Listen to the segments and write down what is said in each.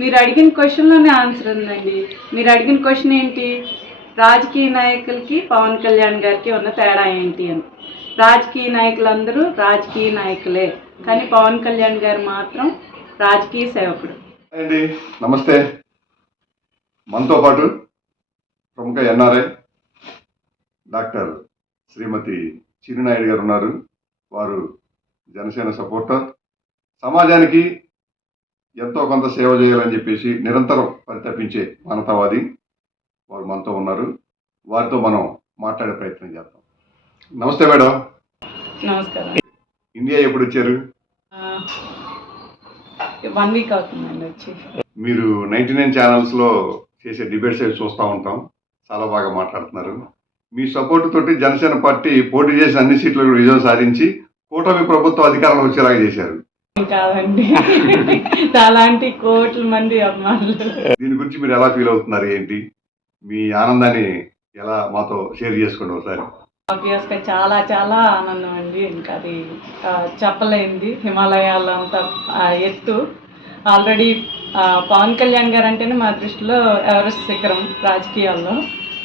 మీరు అడిగిన క్వశ్చన్లోనే ఆన్సర్ ఉందండి. మీరు అడిగిన క్వశ్చన్ ఏంటి, రాజకీయ నాయకులకి పవన్ కళ్యాణ్ గారికి ఉన్న తేడా ఏంటి అని. రాజకీయ నాయకులందరూ రాజకీయ నాయకులే, కానీ పవన్ కళ్యాణ్ గారు మాత్రం రాజకీయ సేవకుడు. అండి నమస్తే. మనతో పాటు ప్రముఖ ఎన్ఆర్ఐ డాక్టర్ శ్రీమతి చిరునాయుడు గారు ఉన్నారు. వారు జనసేన సపోర్టర్, సమాజానికి ఎంతో కొంత సేవ చేయాలని చెప్పేసి నిరంతరం పరితపించే మానవతావాది. వారు మనతో ఉన్నారు. వారితో మనం మాట్లాడే ప్రయత్నం చేద్దాం. నమస్తే మేడం. నమస్కారం. ఇండియా ఎప్పుడు వచ్చారు? 1 వీక్ అవుతుందండి వచ్చి. మీరు 99 ఛానల్స్లో చేసే డిబేట్స్ అవి చూస్తూ ఉంటాం. చాలా బాగా మాట్లాడుతున్నారు. మీ సపోర్ట్ తోటి జనసేన పార్టీ పోటీ చేసిన అన్ని సీట్లు విజయం సాధించి కూటమి ప్రభుత్వం అధికారంలో వచ్చేలాగా చేశారు. కాదండి, అలాంటి కోట్ల మంది అమ్మాయిలు. దీని గురించి మీరు ఎలా ఫీల్ అవుతున్నారు, ఏంటి మీ ఆనందాన్ని ఎలా మాతో షేర్ చేసుకోండి ఒకసారి. ఆబ్వియస్గా చాలా చాలా ఆనందం అండి. ఇంకా అది చెప్పలేంది. హిమాలయాల్లో అంత ఎత్తు. ఆల్రెడీ పవన్ కళ్యాణ్ గారు అంటేనే మా దృష్టిలో ఎవరెస్ట్ శిఖరం రాజకీయాల్లో.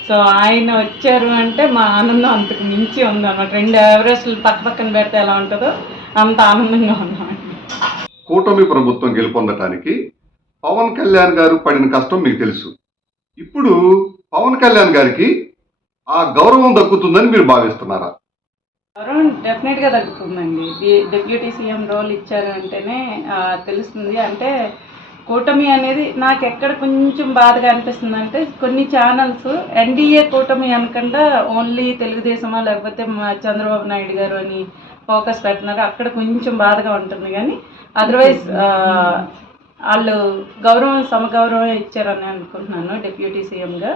సో ఆయన వచ్చారు అంటే మా ఆనందం అంతకు మించి ఉందన్నమాట. 2 ఎవరెస్ట్లు పక్క పక్కన పెడితే ఎలా ఉంటుందో అంత ఆనందంగా ఉన్నామండి. కూటమి ప్రభుత్వం గెలుపొందటానికి పవన్ కళ్యాణ్ గారు పడిన కష్టం మీకు తెలుసు. ఇప్పుడు పవన్ కళ్యాణ్ గారికి ఆ గౌరవం దక్కుతుందని మీరు భావిస్తున్నారా? గౌరవం డెఫినెట్గా దక్కుతుందండి. డిప్యూటీ సీఎం రోల్ ఇచ్చారు అంటేనే తెలుస్తుంది. అంటే కూటమి అనేది నాకు ఎక్కడ కొంచెం బాధగా అనిపిస్తుంది అంటే, కొన్ని ఛానల్స్ ఎన్డీఏ కూటమి అనకుండా ఓన్లీ తెలుగుదేశమా లేకపోతే చంద్రబాబు నాయుడు గారు అని ఫోకస్ పెడుతున్నారు. అక్కడ కొంచెం బాధగా ఉంటుంది. కానీ అదర్వైజ్ వాళ్ళు గౌరవం సమగౌరవం ఇచ్చారని అనుకుంటున్నాను డిప్యూటీ సీఎంగా.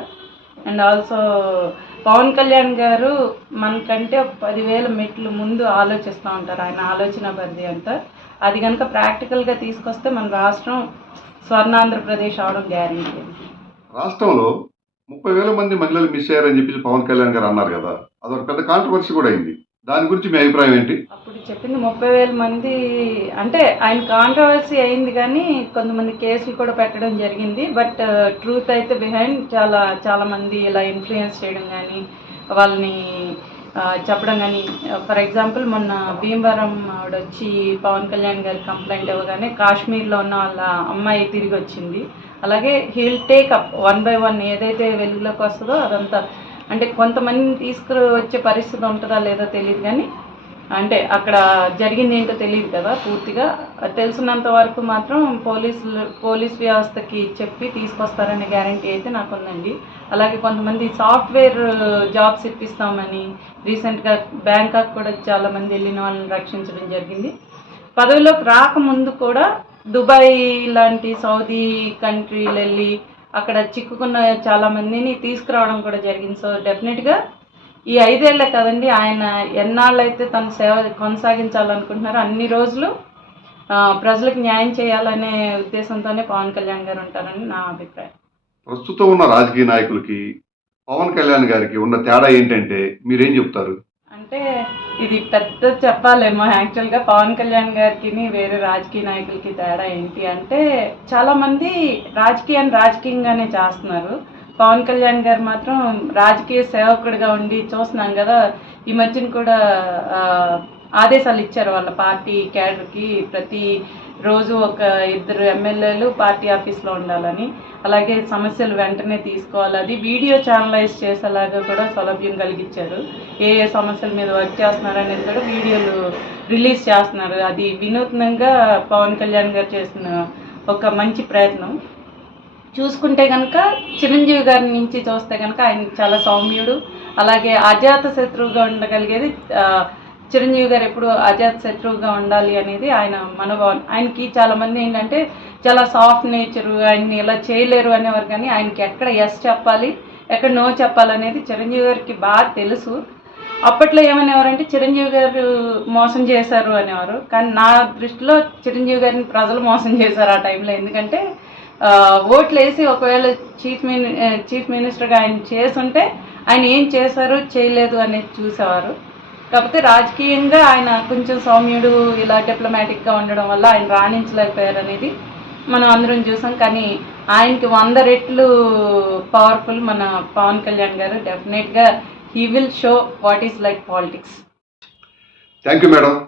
అండ్ ఆల్సో పవన్ కళ్యాణ్ గారు మనకంటే ఒక 10,000 మెట్లు ముందు ఆలోచిస్తూ ఉంటారు. ఆయన ఆలోచన పరిధి అంతా అది కనుక ప్రాక్టికల్గా తీసుకొస్తే మన రాష్ట్రం స్వర్ణాంధ్రప్రదేశ్ అవడం గ్యారెంటీ. రాష్ట్రంలో 30,000 మంది మహిళలు మిస్ అయ్యారని చెప్పి పవన్ కళ్యాణ్ గారు అన్నారు కదా, అదొక పెద్ద కాంట్రవర్సీ కూడా అయింది. దాని గురించి మీ అభిప్రాయం ఏంటి? అప్పుడు చెప్పింది 30,000 మంది అంటే ఆయన కాంట్రవర్సీ అయింది, కానీ కొంతమంది కేసులు కూడా పెట్టడం జరిగింది. బట్ ట్రూత్ అయితే బిహైండ్ చాలా మంది ఇలా ఇన్ఫ్లుయెన్స్ చేయడం కానీ వాళ్ళని చెప్పడం కానీ. ఫర్ ఎగ్జాంపుల్ మొన్న భీమవరం ఆవిడ వచ్చి పవన్ కళ్యాణ్ గారి కంప్లైంట్ ఇవ్వగానే కాశ్మీర్లో ఉన్న వాళ్ళ అమ్మాయి తిరిగి వచ్చింది. అలాగే హీల్ టేక్ అప్ 1 by 1 ఏదైతే వెలుగులోకి వస్తుందో అదంతా. అంటే కొంతమందిని తీసుకువచ్చే పరిస్థితి ఉంటుందా లేదో తెలియదు, కానీ అంటే అక్కడ జరిగింది ఏంటో తెలియదు కదా పూర్తిగా. తెలిసినంత వరకు మాత్రం పోలీస్ వ్యవస్థకి చెప్పి తీసుకొస్తారనే గ్యారంటీ అయితే నాకు ఉందండి. అలాగే కొంతమంది సాఫ్ట్వేర్ జాబ్స్ ఇప్పిస్తామని రీసెంట్గా బ్యాంకాక్ కూడా చాలామంది వెళ్ళిన వాళ్ళని రక్షించడం జరిగింది. పదవిలోకి రాకముందు కూడా దుబాయ్ లాంటి సౌదీ కంట్రీలు వెళ్ళి అక్కడ చిక్కుకున్న చాలామందిని తీసుకురావడం కూడా జరిగింది. సో డెఫినెట్గా ఈ 5 ఏళ్లే కదండి, ఆయన ఎన్నాళ్ళైతే తన సేవ కొనసాగించాలనుకుంటున్నారో అన్ని రోజులు ప్రజలకు న్యాయం చేయాలనే ఉద్దేశంతోనే పవన్ కళ్యాణ్ గారు ఉంటారని నా అభిప్రాయం. ప్రస్తుతం ఉన్న రాజకీయ నాయకులకి పవన్ కళ్యాణ్ గారికి ఉన్న తేడా ఏంటంటే మీరేం చెప్తారు? అంటే ఇది పెద్ద చెప్పాలేమో. యాక్చువల్గా పవన్ కళ్యాణ్ గారికి వేరే రాజకీయ నాయకులకి తేడా ఏంటి అంటే, చాలామంది రాజకీయాన్ని రాజకీయంగానే చేస్తున్నారు. పవన్ కళ్యాణ్ గారు మాత్రం రాజకీయ సేవకుడిగా ఉండి చూస్తున్నాం కదా. ఈ మధ్యన కూడా ఆదేశాలు ఇచ్చారు వాళ్ళ పార్టీ క్యాడర్కి, ప్రతి రోజు ఒక 2 ఎమ్మెల్యేలు పార్టీ ఆఫీస్లో ఉండాలని, అలాగే సమస్యలు వెంటనే తీసుకోవాలి, అది వీడియో ఛానలైజ్ చేసేలాగా కూడా సౌలభ్యం కలిగించారు. ఏ సమస్యల మీద వర్క్ చేస్తున్నారు అనేది కూడా వీడియోలు రిలీజ్ చేస్తున్నారు. అది వినూత్నంగా పవన్ కళ్యాణ్ గారు చేసిన ఒక మంచి ప్రయత్నం. చూసుకుంటే కనుక చిరంజీవి గారి నుంచి చూస్తే కనుక ఆయన చాలా సౌమ్యుడు. అలాగే అజాత శత్రువుగా ఉండగలిగేది చిరంజీవి గారు. ఎప్పుడు అజాత శత్రువుగా ఉండాలి అనేది ఆయన మనోభావం. ఆయనకి చాలామంది ఏంటంటే చాలా సాఫ్ట్ నేచరు, ఆయన్ని ఇలా చేయలేరు అనేవారు, కానీ ఆయనకి ఎక్కడ ఎస్ చెప్పాలి ఎక్కడ నో చెప్పాలనేది చిరంజీవి గారికి బాగా తెలుసు. అప్పట్లో ఏమనేవారంటే చిరంజీవి గారు మోసం చేశారు అనేవారు, కానీ నా దృష్టిలో చిరంజీవి గారిని ప్రజలు మోసం చేశారు ఆ టైంలో. ఎందుకంటే ఓట్లు వేసి ఒకవేళ చీఫ్ మినిస్టర్గా ఆయన చేసుంటే ఆయన ఏం చేశారు చేయలేదు అనేది చూసేవారు. కాకపోతే రాజకీయంగా ఆయన కొంచెం సౌమ్యుడు, ఇలా డిప్లొమాటిక్గా ఉండడం వల్ల ఆయన రాణించలేకపోయారు అనేది మనం అందరం చూసాం. కానీ ఆయనకి 100 రెట్లు పవర్ఫుల్ మన పవన్ కళ్యాణ్ గారు. డెఫినెట్గా he will show what is like politics. Thank you madam.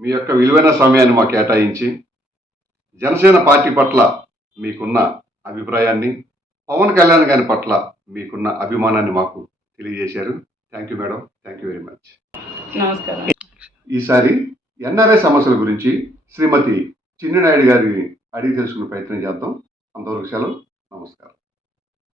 మీ యొక్క విలువైన సమయాన్ని మాకు కేటాయించి జనసేన పార్టీ పట్ల మీకున్న అభిప్రాయాన్ని, పవన్ కళ్యాణ్ గారి పట్ల మీకున్న అభిమానాన్ని మాకు తెలియజేశారు. Thank you madam. Thank you very much. నమస్కారం. ఈసారి ఎన్ఆర్ఐ సమస్యల గురించి శ్రీమతి చిన్నినాయుడు గారిని అడిగి తెలుసుకునే ప్రయత్నం చేద్దాం. అంతవరకు సెలవు. నమస్కారం.